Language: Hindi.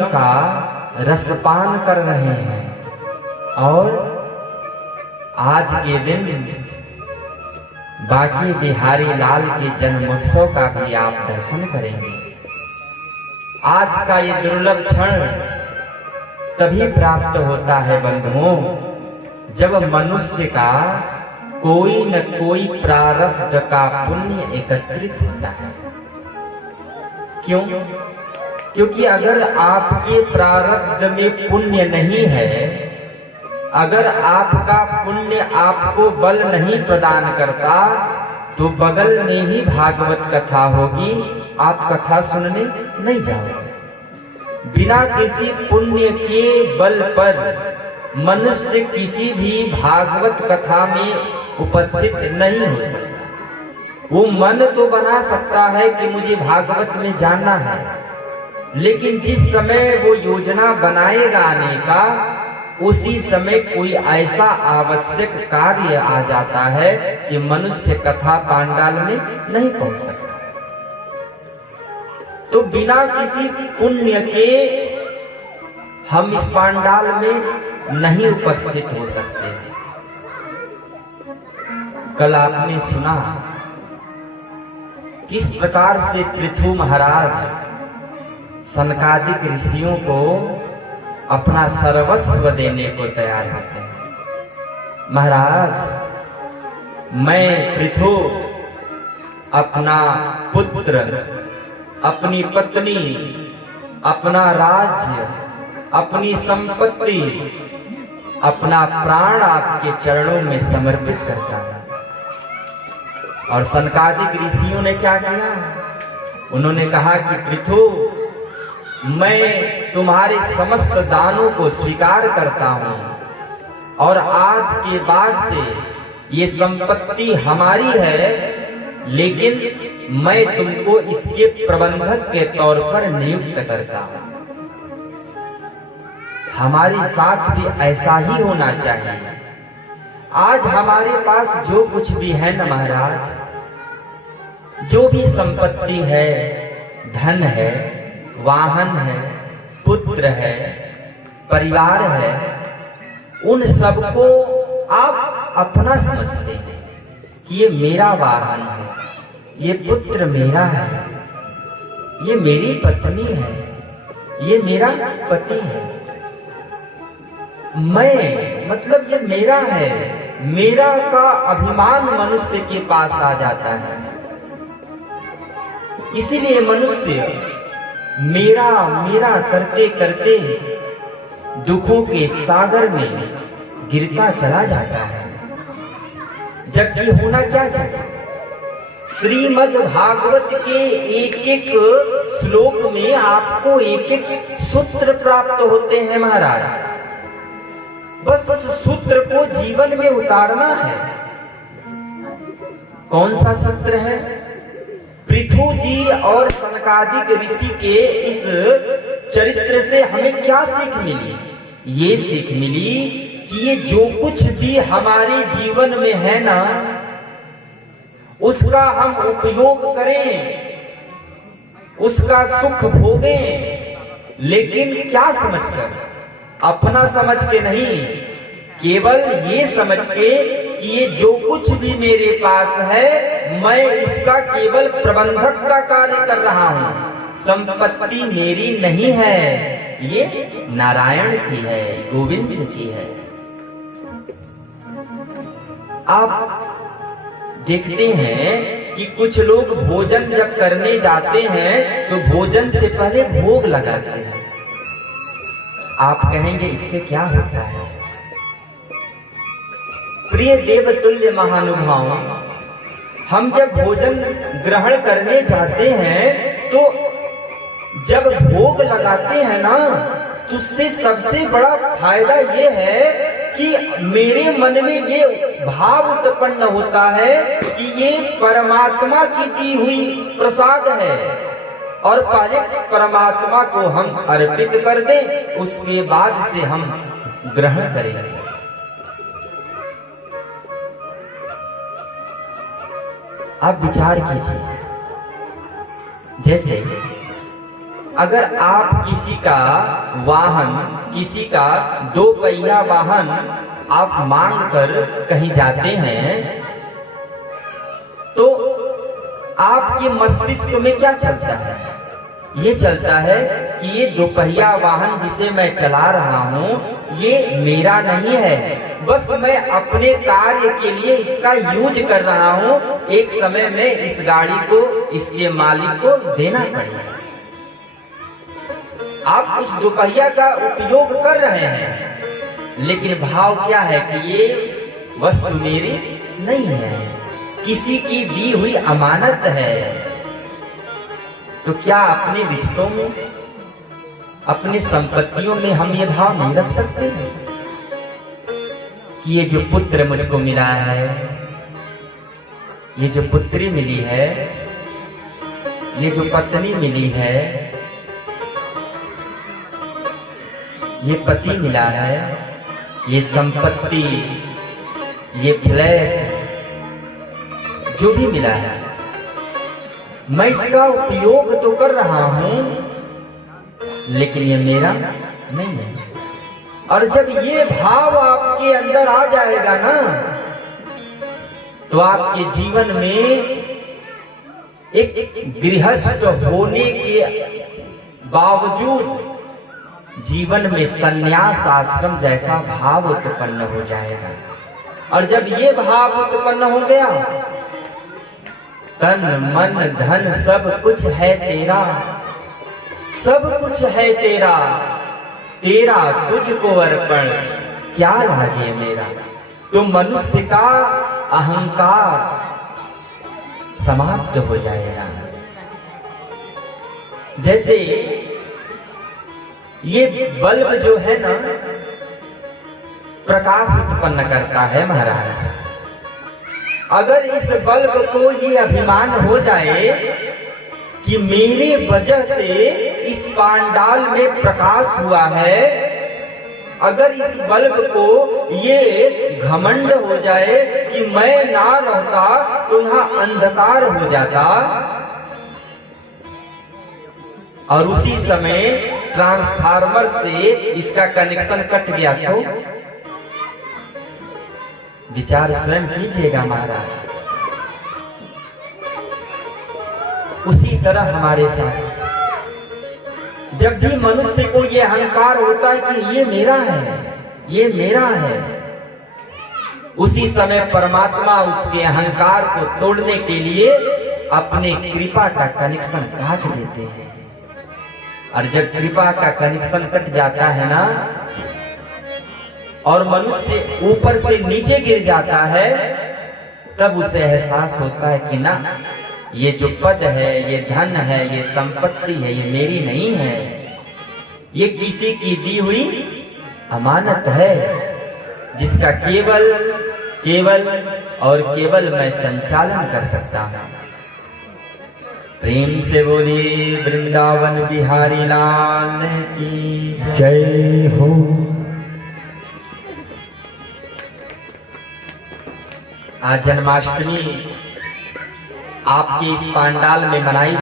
संगम का रसपान कर रहे हैं। और आज के दिन बाकी बिहारी लाल के जन्मोत्सव का भी आप दर्शन करेंगे। आज का ये दुर्लभ क्षण तभी प्राप्त होता है बंधुओं, जब मनुष्य का कोई न कोई प्रारब्ध का पुण्य एकत्रित होता है। क्यों? क्योंकि अगर आपके प्रारब्ध में पुण्य नहीं है, अगर आपका पुण्य आपको बल नहीं प्रदान करता, तो बगल में ही भागवत कथा होगी, आप कथा सुनने नहीं जाओगे। बिना किसी पुण्य के बल पर मनुष्य किसी भी भागवत कथा में उपस्थित नहीं हो सकता। वो मन तो बना सकता है कि मुझे भागवत में जाना है, लेकिन जिस समय वो योजना बनाएगा आने का, उसी समय कोई ऐसा आवश्यक कार्य आ जाता है कि मनुष्य कथा पांडाल में नहीं पहुंच सकता। तो बिना किसी पुण्य के हम इस पांडाल में नहीं उपस्थित हो सकते। कल आपने सुना किस प्रकार से पृथु महाराज सनकादिक ऋषियों को अपना सर्वस्व देने को तैयार होते हैं। महाराज, मैं पृथु अपना पुत्र, अपनी पत्नी, अपना राज्य, अपनी संपत्ति, अपना प्राण आपके चरणों में समर्पित करता है। और सनकादिक ऋषियों ने क्या किया? उन्होंने कहा कि पृथु, मैं तुम्हारे समस्त दानों को स्वीकार करता हूं, और आज के बाद से ये संपत्ति हमारी है, लेकिन मैं तुमको इसके प्रबंधक के तौर पर नियुक्त करता हूं। हमारे साथ भी ऐसा ही होना चाहिए। आज हमारे पास जो कुछ भी है न महाराज, जो भी संपत्ति है, धन है, वाहन है, पुत्र है, परिवार है, उन सबको आप अपना समझते हैं कि ये मेरा वाहन है, ये पुत्र मेरा है, ये मेरी पत्नी है, ये मेरा पति है। मैं मतलब ये मेरा है, मेरा का अभिमान मनुष्य के पास आ जाता है। इसीलिए मनुष्य मेरा मेरा करते करते दुखों के सागर में गिरता चला जाता है। जबकि होना क्या चाहिए? श्रीमद् भागवत के एक एक श्लोक में आपको एक एक सूत्र प्राप्त होते हैं महाराज। बस उस सूत्र को जीवन में उतारना है। कौन सा सूत्र है? पृथु जी और सनकादिक ऋषि के इस चरित्र से हमें क्या सीख मिली? ये सीख मिली कि ये जो कुछ भी हमारे जीवन में है ना, उसका हम उपयोग करें, उसका सुख भोगें, लेकिन क्या समझकर? अपना समझ के नहीं, केवल ये समझ के कि ये जो कुछ भी मेरे पास है, मैं इसका केवल प्रबंधक का कार्य कर रहा हूं। संपत्ति मेरी नहीं है, ये नारायण की है, गोविंद की है। आप देखते हैं कि कुछ लोग भोजन जब करने जाते हैं तो भोजन से पहले भोग लगाते हैं। आप कहेंगे इससे क्या होता है? प्रिय देवतुल्य महानुभाव, हम जब भोजन ग्रहण करने जाते हैं तो जब भोग लगाते हैं ना, तो उससे सबसे बड़ा फायदा ये है कि मेरे मन में ये भाव उत्पन्न होता है कि ये परमात्मा की दी हुई प्रसाद है, और पहले परमात्मा को हम अर्पित कर दें, उसके बाद से हम ग्रहण करेंगे। आप विचार कीजिए, जैसे अगर आप किसी का वाहन, किसी का 2 पहिया वाहन आप मांग कर कहीं जाते हैं तो आपके मस्तिष्क में क्या चलता है? ये चलता है कि ये 2 पहिया वाहन जिसे मैं चला रहा हूं ये मेरा नहीं है, बस मैं अपने कार्य के लिए इसका यूज कर रहा हूं, एक समय में इस गाड़ी को इसके मालिक को देना पड़ेगा। आप उस 2 पहिया का उपयोग कर रहे हैं, लेकिन भाव क्या है कि ये वस्तु मेरी नहीं है, किसी की दी हुई अमानत है। तो क्या अपने रिश्तों में, अपने संपत्तियों में हम ये भाव नहीं रख सकते हैं कि ये जो पुत्र मुझको मिला है, ये जो पुत्री मिली है, ये जो पत्नी मिली है, ये पति मिला है, ये संपत्ति, ये फ्लैट जो भी मिला है, मैं इसका उपयोग तो कर रहा हूं लेकिन ये मेरा नहीं है। और जब ये भाव आपके अंदर आ जाएगा ना तो आपके जीवन में एक गृहस्थ होने के बावजूद जीवन में संन्यास आश्रम जैसा भाव उत्पन्न हो जाएगा। और जब ये भाव उत्पन्न हो गया, तन मन धन सब कुछ है तेरा, सब कुछ है तेरा, तेरा तुझको अर्पण क्या लागे मेरा, तो मनुष्य का अहंकार समाप्त हो जाएगा। जैसे ये बल्ब जो है ना प्रकाश उत्पन्न करता है महाराज, अगर इस बल्ब को ये अभिमान हो जाए कि मेरे वजह से इस पांडाल में प्रकाश हुआ है, अगर इस बल्ब को ये घमंड हो जाए कि मैं ना रहता तो यहाँ अंधकार हो जाता, और उसी समय ट्रांसफार्मर से इसका कनेक्शन कट गया तो विचार स्वयं कीजिएगा महाराज। उसी तरह हमारे साथ जब भी मनुष्य को ये अहंकार होता है कि ये मेरा है, ये मेरा है, उसी समय परमात्मा उसके अहंकार को तोड़ने के लिए अपने कृपा का कनेक्शन काट देते हैं। और जब कृपा का कनेक्शन कट जाता है ना और मनुष्य ऊपर से नीचे गिर जाता है, तब उसे एहसास होता है कि ना ये जो पद है, ये धन है, ये संपत्ति है, ये मेरी नहीं है, ये किसी की दी हुई अमानत है जिसका केवल केवल और केवल मैं संचालन कर सकता हूं। प्रेम से बोली वृंदावन बिहारी लाल की जय हो। आज जन्माष्टमी आपके इस पांडाल में मनाई